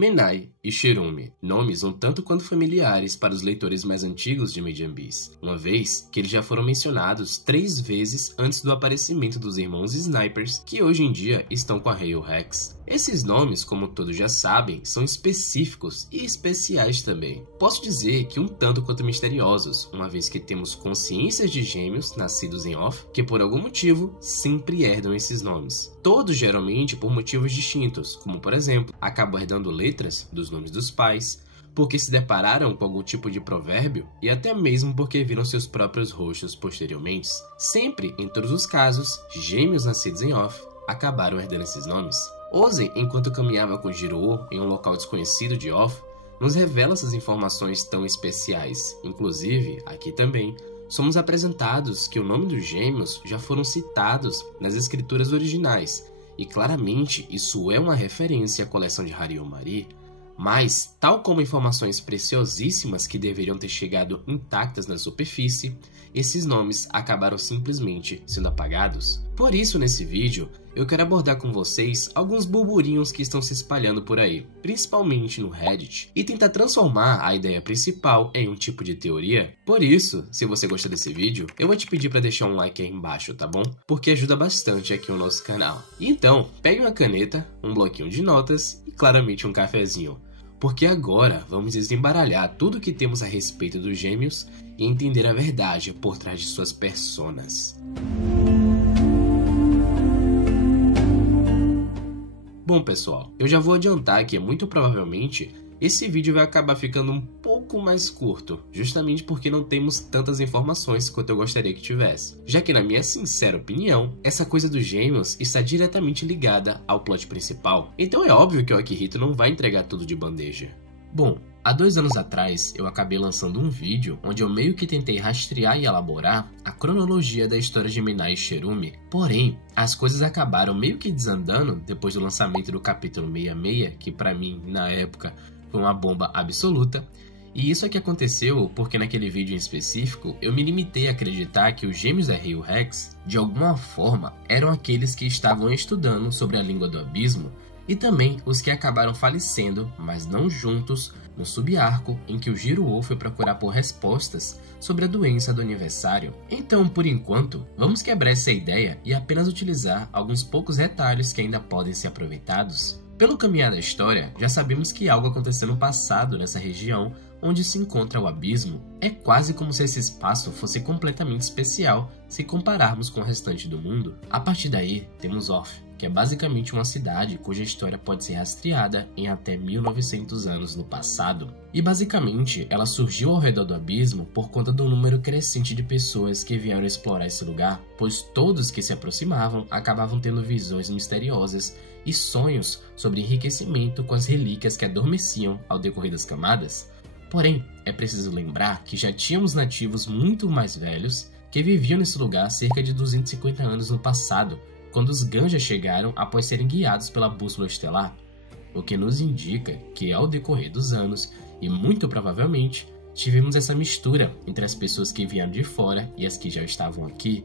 Menai e Cherumi, nomes um tanto quanto familiares para os leitores mais antigos de Made in Abyss, uma vez que eles já foram mencionados 3 vezes antes do aparecimento dos irmãos Snipers, que hoje em dia estão com a Hail Hex. Esses nomes, como todos já sabem, são específicos e especiais também. Posso dizer que um tanto quanto misteriosos, uma vez que temos consciências de gêmeos nascidos em Off, que por algum motivo sempre herdam esses nomes. Todos geralmente por motivos distintos, como por exemplo, acabam herdando letras dos nomes dos pais, porque se depararam com algum tipo de provérbio e até mesmo porque viram seus próprios rostos posteriormente. Sempre, em todos os casos, gêmeos nascidos em Off acabaram herdando esses nomes. Ozen, enquanto caminhava com Jiro em um local desconhecido de Off, nos revela essas informações tão especiais. Inclusive, aqui também, somos apresentados que o nome dos gêmeos já foram citados nas escrituras originais, e claramente isso é uma referência à coleção de Hariomari, mas, tal como informações preciosíssimas que deveriam ter chegado intactas na superfície, esses nomes acabaram simplesmente sendo apagados. Por isso, nesse vídeo, eu quero abordar com vocês alguns burburinhos que estão se espalhando por aí, principalmente no Reddit, e tentar transformar a ideia principal em um tipo de teoria. Por isso, se você gostou desse vídeo, eu vou te pedir para deixar um like aí embaixo, tá bom? Porque ajuda bastante aqui o nosso canal. Então, pegue uma caneta, um bloquinho de notas e claramente um cafezinho, porque agora vamos desembaralhar tudo o que temos a respeito dos gêmeos e entender a verdade por trás de suas personas. Bom pessoal, eu já vou adiantar que muito provavelmente esse vídeo vai acabar ficando um pouco mais curto, justamente porque não temos tantas informações quanto eu gostaria que tivesse, já que na minha sincera opinião, essa coisa dos gêmeos está diretamente ligada ao plot principal, então é óbvio que o Akihito não vai entregar tudo de bandeja. Bom, há 2 anos atrás eu acabei lançando um vídeo onde eu meio que tentei rastrear e elaborar a cronologia da história de Menai e Cherumi, porém, as coisas acabaram meio que desandando depois do lançamento do capítulo 66, que pra mim, na época, foi uma bomba absoluta, e isso é que aconteceu porque naquele vídeo em específico eu me limitei a acreditar que os gêmeos da Hail Hex, de alguma forma, eram aqueles que estavam estudando sobre a língua do abismo, e também os que acabaram falecendo, mas não juntos, no subarco em que o Jiro foi procurar por respostas sobre a doença do aniversário. Então, por enquanto, vamos quebrar essa ideia e apenas utilizar alguns poucos retalhos que ainda podem ser aproveitados. Pelo caminhar da história, já sabemos que algo aconteceu no passado nessa região onde se encontra o abismo. É quase como se esse espaço fosse completamente especial se compararmos com o restante do mundo. A partir daí, temos Off, que é basicamente uma cidade cuja história pode ser rastreada em até 1900 anos no passado. E basicamente, ela surgiu ao redor do abismo por conta do número crescente de pessoas que vieram explorar esse lugar, pois todos que se aproximavam acabavam tendo visões misteriosas e sonhos sobre enriquecimento com as relíquias que adormeciam ao decorrer das camadas. Porém, é preciso lembrar que já tínhamos nativos muito mais velhos que viviam nesse lugar cerca de 250 anos no passado, quando os Ganjas chegaram após serem guiados pela bússola estelar, o que nos indica que ao decorrer dos anos, e muito provavelmente, tivemos essa mistura entre as pessoas que vieram de fora e as que já estavam aqui.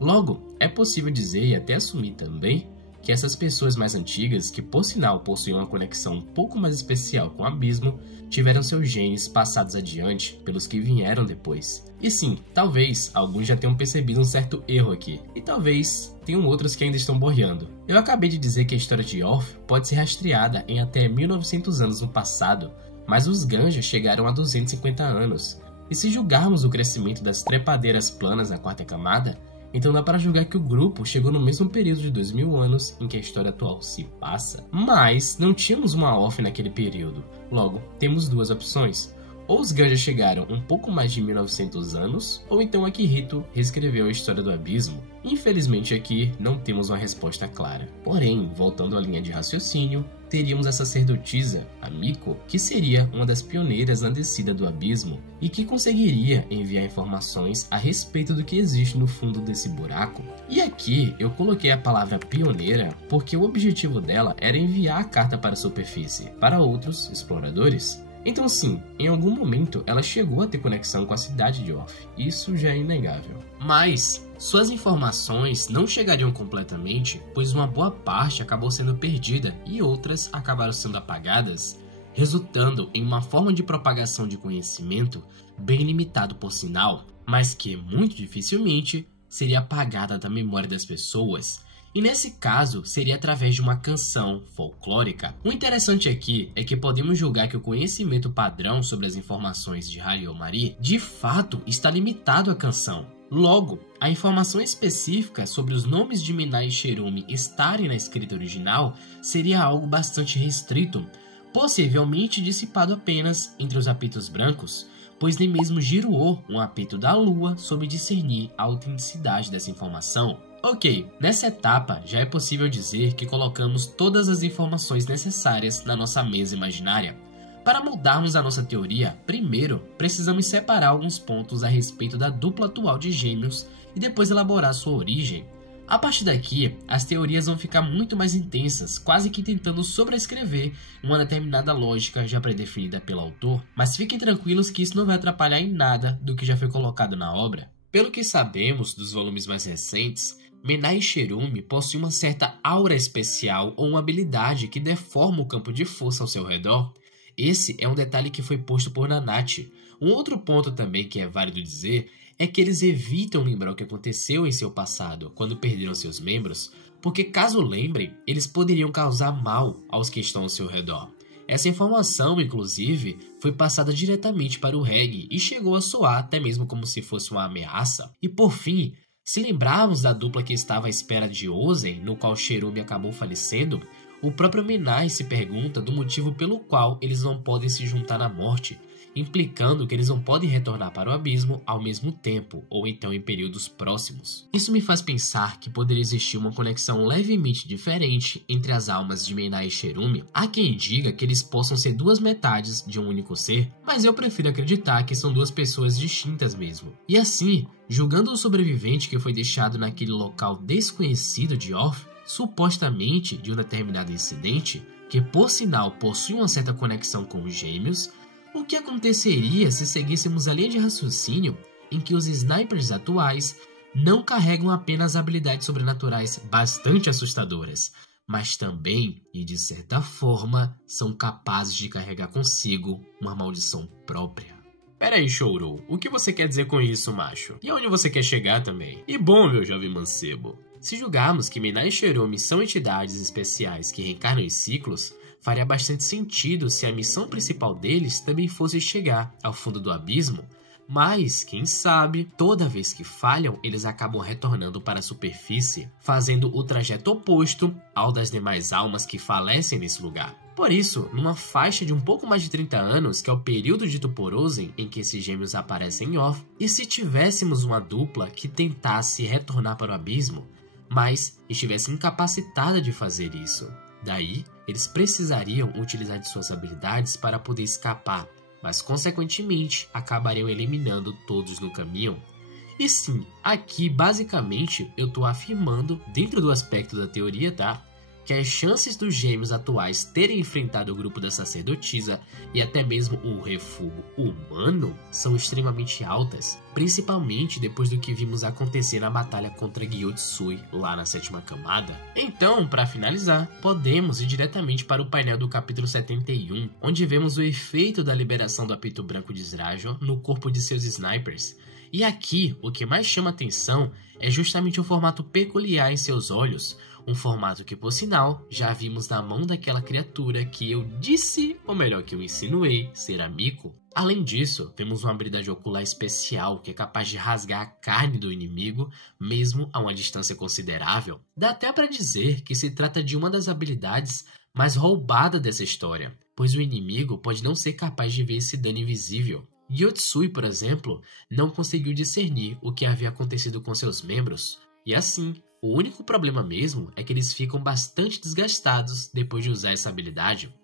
Logo, é possível dizer e até assumir também que essas pessoas mais antigas, que por sinal possuíam uma conexão um pouco mais especial com o abismo, tiveram seus genes passados adiante pelos que vieram depois. E sim, talvez alguns já tenham percebido um certo erro aqui, e talvez tenham outros que ainda estão boiando. Eu acabei de dizer que a história de Off pode ser rastreada em até 1900 anos no passado, mas os Ganjas chegaram a 250 anos, e se julgarmos o crescimento das trepadeiras planas na 4ª camada, então dá para julgar que o grupo chegou no mesmo período de 2000 anos em que a história atual se passa. Mas não tínhamos uma Off naquele período. Logo, temos 2 opções. Ou os Ganjas chegaram um pouco mais de 1900 anos, ou então Akihito reescreveu a história do abismo. Infelizmente aqui não temos uma resposta clara. Porém, voltando à linha de raciocínio, teríamos a sacerdotisa, a Miko, que seria uma das pioneiras na descida do abismo e que conseguiria enviar informações a respeito do que existe no fundo desse buraco. E aqui eu coloquei a palavra pioneira porque o objetivo dela era enviar a carta para a superfície, para outros exploradores. Então sim, em algum momento ela chegou a ter conexão com a cidade de Off, isso já é inegável. Mas suas informações não chegariam completamente, pois uma boa parte acabou sendo perdida e outras acabaram sendo apagadas, resultando em uma forma de propagação de conhecimento bem limitado por sinal, mas que muito dificilmente seria apagada da memória das pessoas. E nesse caso, seria através de uma canção folclórica. O interessante aqui é que podemos julgar que o conhecimento padrão sobre as informações de Hariomari de fato está limitado à canção. Logo, a informação específica sobre os nomes de Menai e Cherumi estarem na escrita original seria algo bastante restrito, possivelmente dissipado apenas entre os apitos brancos, pois nem mesmo Jiruo, um apito da lua, soube discernir a autenticidade dessa informação. Ok, nessa etapa já é possível dizer que colocamos todas as informações necessárias na nossa mesa imaginária. Para moldarmos a nossa teoria, primeiro precisamos separar alguns pontos a respeito da dupla atual de gêmeos e depois elaborar sua origem. A partir daqui, as teorias vão ficar muito mais intensas, quase que tentando sobrescrever uma determinada lógica já predefinida pelo autor, mas fiquem tranquilos que isso não vai atrapalhar em nada do que já foi colocado na obra. Pelo que sabemos dos volumes mais recentes, Menai e Cherumi possuem uma certa aura especial ou uma habilidade que deforma o campo de força ao seu redor. Esse é um detalhe que foi posto por Nanachi. Um outro ponto também que é válido dizer é que eles evitam lembrar o que aconteceu em seu passado, quando perderam seus membros, porque caso lembrem, eles poderiam causar mal aos que estão ao seu redor. Essa informação, inclusive, foi passada diretamente para o Reg e chegou a soar até mesmo como se fosse uma ameaça. E por fim, se lembrarmos da dupla que estava à espera de Ozen, no qual Cherumi acabou falecendo, o próprio Menai se pergunta do motivo pelo qual eles não podem se juntar na morte, implicando que eles não podem retornar para o abismo ao mesmo tempo, ou então em períodos próximos. Isso me faz pensar que poderia existir uma conexão levemente diferente entre as almas de Menai e Cherumi. Há quem diga que eles possam ser duas metades de um único ser, mas eu prefiro acreditar que são duas pessoas distintas mesmo. E assim, julgando o sobrevivente que foi deixado naquele local desconhecido de Orf, supostamente de um determinado incidente, que por sinal possui uma certa conexão com os gêmeos, o que aconteceria se seguíssemos a linha de raciocínio em que os snipers atuais não carregam apenas habilidades sobrenaturais bastante assustadoras, mas também, e de certa forma, são capazes de carregar consigo uma maldição própria? Pera aí, Chouro, o que você quer dizer com isso, macho? E aonde você quer chegar também? E bom, meu jovem mancebo, se julgarmos que Menai e Cherumi são entidades especiais que reencarnam em ciclos, faria bastante sentido se a missão principal deles também fosse chegar ao fundo do abismo, mas, quem sabe, toda vez que falham, eles acabam retornando para a superfície, fazendo o trajeto oposto ao das demais almas que falecem nesse lugar. Por isso, numa faixa de um pouco mais de 30 anos, que é o período dito por Ozen em que esses gêmeos aparecem em Orf, e se tivéssemos uma dupla que tentasse retornar para o abismo, mas estivesse incapacitada de fazer isso, daí eles precisariam utilizar de suas habilidades para poder escapar, mas consequentemente acabariam eliminando todos no caminho. E sim, aqui basicamente eu estou afirmando, dentro do aspecto da teoria, tá? Que as chances dos gêmeos atuais terem enfrentado o grupo da sacerdotisa e até mesmo o refúgio humano são extremamente altas, principalmente depois do que vimos acontecer na batalha contra Gyotsui lá na 7ª camada. Então, para finalizar, podemos ir diretamente para o painel do capítulo 71, onde vemos o efeito da liberação do apito branco de Srajo no corpo de seus snipers. E aqui, o que mais chama atenção é justamente o formato peculiar em seus olhos, um formato que, por sinal, já vimos na mão daquela criatura que eu disse, ou melhor, que eu insinuei, ser a Miko. Além disso, vemos uma habilidade ocular especial que é capaz de rasgar a carne do inimigo, mesmo a uma distância considerável. Dá até para dizer que se trata de uma das habilidades mais roubadas dessa história, pois o inimigo pode não ser capaz de ver esse dano invisível. Gyotsui, por exemplo, não conseguiu discernir o que havia acontecido com seus membros, e assim, o único problema mesmo é que eles ficam bastante desgastados depois de usar essa habilidade.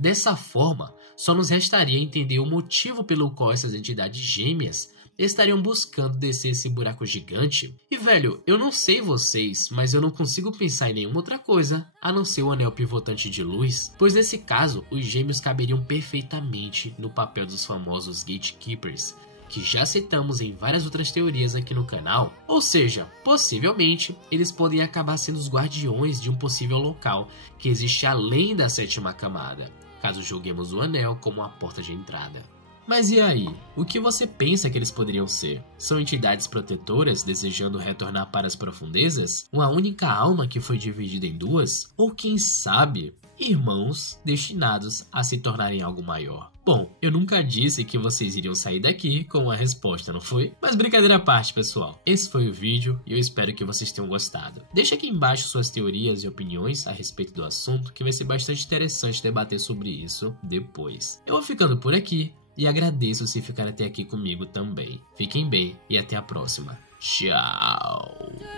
Dessa forma, só nos restaria entender o motivo pelo qual essas entidades gêmeas estariam buscando descer esse buraco gigante. E velho, eu não sei vocês, mas eu não consigo pensar em nenhuma outra coisa a não ser o anel pivotante de luz, pois nesse caso, os gêmeos caberiam perfeitamente no papel dos famosos Gatekeepers, que já citamos em várias outras teorias aqui no canal, ou seja, possivelmente eles podem acabar sendo os guardiões de um possível local que existe além da 7ª camada. caso julguemos o anel como a porta de entrada. Mas e aí? O que você pensa que eles poderiam ser? São entidades protetoras desejando retornar para as profundezas? Uma única alma que foi dividida em duas? Ou quem sabe, irmãos destinados a se tornarem algo maior? Bom, eu nunca disse que vocês iriam sair daqui com uma resposta, não foi? Mas brincadeira à parte, pessoal. Esse foi o vídeo e eu espero que vocês tenham gostado. Deixa aqui embaixo suas teorias e opiniões a respeito do assunto, que vai ser bastante interessante debater sobre isso depois. Eu vou ficando por aqui. E agradeço se ficar até aqui comigo também. Fiquem bem e até a próxima. Tchau!